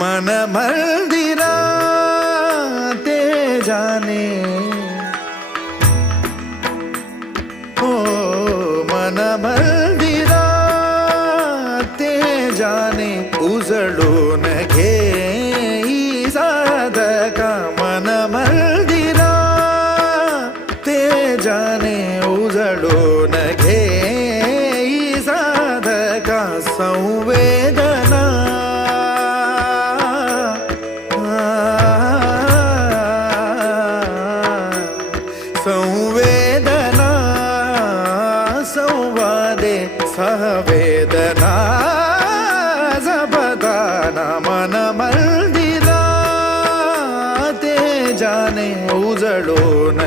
मन मंदिरा ते जाने हो मन मंदिरा ते जाने उजळून घे साधका मन मंदिरा ते जाने उजळून घे साधका संवेदना संवेदना संवादे सहवेदना जपदाना मन मंदिरा ते जाने उजळून